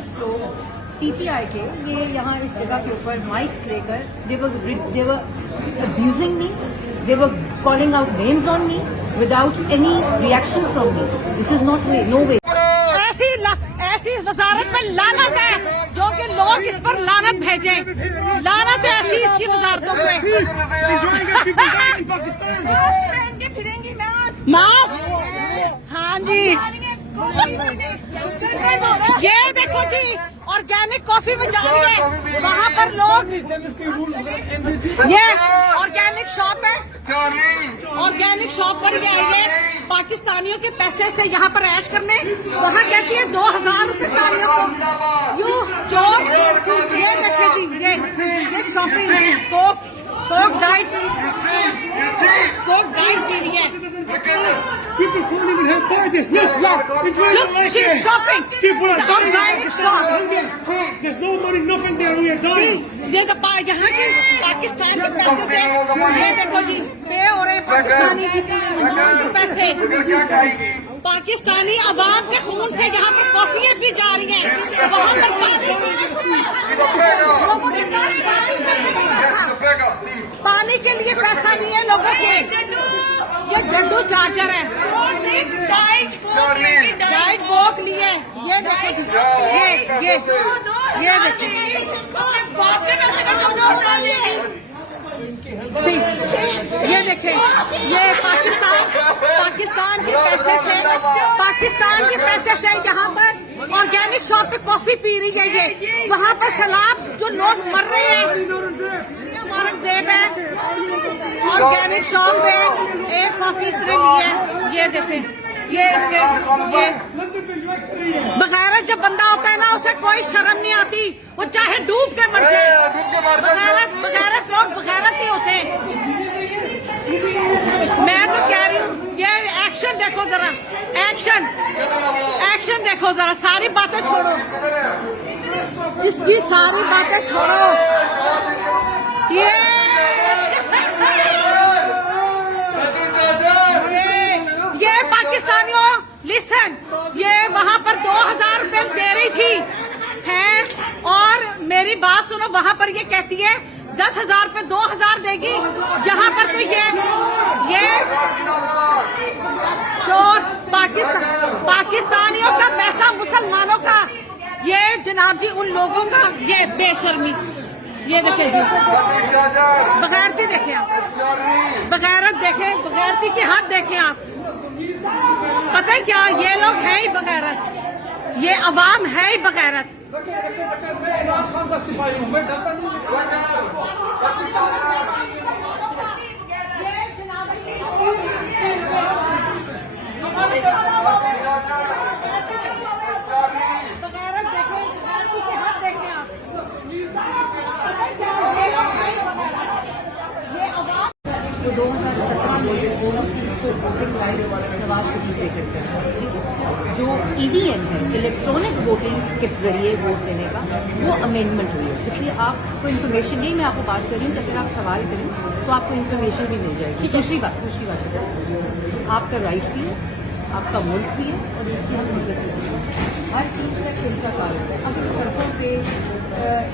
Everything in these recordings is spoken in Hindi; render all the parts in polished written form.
20 लोग PTI के ये यहाँ इस जगह के ऊपर माइक्स लेकर they were abusing me, they were calling out names on me without any reaction from me. This is not way, no way. ऐसी वजारत में लानत है जो कि लोग इस पर लानत भेजें, लानत है ऐसी इसकी वजारतों पे। मास्क, हाँ जी, ये देखो जी ऑर्गेनिक कॉफी में जानिए वहाँ पर लोग, ये ऑर्गेनिक शॉप है, ऑर्गेनिक शॉप पर ये आइए पाकिस्तानियों के पैसे से यहाँ पर ऐश करने, वहाँ कहती है 2000 पाकिस्तानियों को यू चोर। ये देखिए जी ये शॉपिंग कोक डाइट पी रही है। People can't even help buy this. Look, she's shopping. People are dying. Organic shop. There's no money, nothing there. We are dying. ये तो यहाँ के पाकिस्तान के पैसे से, ये देखो जी पे हो रहे पाकिस्तानी पैसे, पाकिस्तानी अवाम के खून से यहाँ पर कॉफियाँ भी जा रही हैं, वहाँ पर पानी के लिए पैसा नहीं है लोगों के। ये डंडू चार्जर है, डाइट कोक लिए, ये देखो ये देखिए ये देखें, ये पाकिस्तान के पैसे से यहाँ पर ऑर्गेनिक शॉप पे कॉफी पी रही है। ये वहाँ पर सैलाब जो लोग मर रहे हैं, औरंगजेब है ऑर्गेनिक शॉप पे एक कॉफी इसने ली है। ये देखें, ये इसके ये बगैरत जब बंदा होता है ना उसे कोई शर्म नहीं आती, वो चाहे डूब के मर जाए। बगैरत लोग बगैरत ही होते हैं। मैं तो कह रही हूँ ये एक्शन देखो जरा, एक्शन देखो जरा, सारी बातें छोड़ो, इसकी सारी बातें छोड़ो। ये पाकिस्तानियों लिसन, ये वहाँ पर 2000 रुपए दे रही थी है, और मेरी बात सुनो, वहाँ पर ये कहती है 10,000 पे 2000 देगी, यहाँ पर तो ये चोर पाकिस्तानियों का पैसा, मुसलमानों का, ये जनाब जी उन लोगों का, ये बेशर्मी। ये देखें जी, बगैरती देखें आप, बगैरत देखें, बगैरती की हद देखें आप। पता है क्या, ये लोग है ही बगैरत, ये अवाम है ही बगैरत। तो 2017 में ओवरसीज को वोटिंग राइट्स नवाज शरीफ दे सकते हैं। जो EVM है, इलेक्ट्रॉनिक वोटिंग के जरिए वोट देने का, वो अमेंडमेंट हुई है। इसलिए आपको इन्फॉर्मेशन, यही मैं आपको बात कर रही हूँ कि अगर आप सवाल करें तो आपको इन्फॉर्मेशन भी मिल जाएगी। दूसरी बात आपका राइट भी है, आपका मुल्क भी है, और जिसकी हम इज्जत भी है। हर चीज़ का तरीकाकार होता है। अब सड़कों पे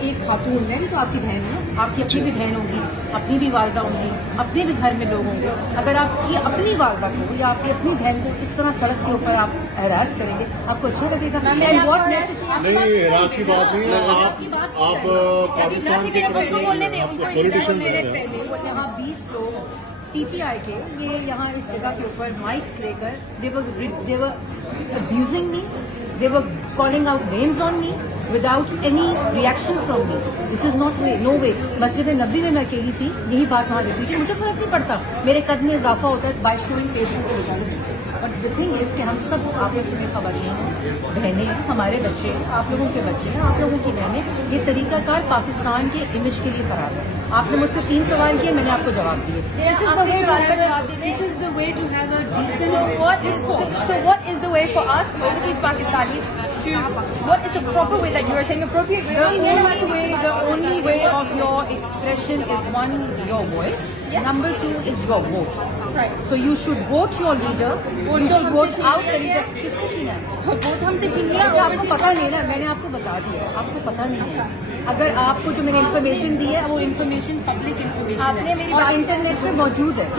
एक खातून है, तो आपकी बहन है, आपकी अपनी भी बहन होगी, अपनी भी वालदा होंगी, अपने भी घर में लोग होंगे। अगर आप ये अपनी वालदा को या आपकी अपनी बहन को इस तरह सड़क के ऊपर आप हरास करेंगे, आपको अच्छा लगेगा? नहीं, हरास की बात नहीं, आप पाकिस्तान के पॉलिटिशियन यहाँ 20 लोग PTI के ये यहाँ इस जगह के ऊपर माइक्स लेकर they were abusing me, they were calling out names on me without any reaction from me. This is not way, no way. मस्जिद नबी में मैं अकेली थी, यही बात वहाँ रिपीट है, मुझे फर्क नहीं पड़ता, मेरे कद में इजाफा होता है बाय शोइंग पेशेंस से। और द थिंग इज कि हम सब आपस में खबरें हैं, बहनें हैं, हमारे बच्चे हैं, आप लोगों के बच्चे हैं, आप लोगों की बहनें। ये तरीकाकार पाकिस्तान के इमेज के लिए खराब है। आपने मुझसे 3 सवाल किए, मैंने आपको जवाब दिए। This is the way to have a decent. So what is the way for us, overseas Pakistanis, to what is the proper way, like you were saying, appropriate way? The only way of your expression is one, your voice. Yes. Number two is your vote. Right. So you should vote your leader. You should vote out the leader. किसको छीना है? वोट हमसे छीन लिया अच्छा, और आपको पता नहीं ना, मैंने आपको बता दिया, आपको पता नहीं है। अगर आपको जो मैंने इन्फॉर्मेशन दी है वो इन्फॉर्मेशन पब्लिक इन्फॉर्मेशन आपने है मेरी और बात- इंटरनेट पे मौजूद है।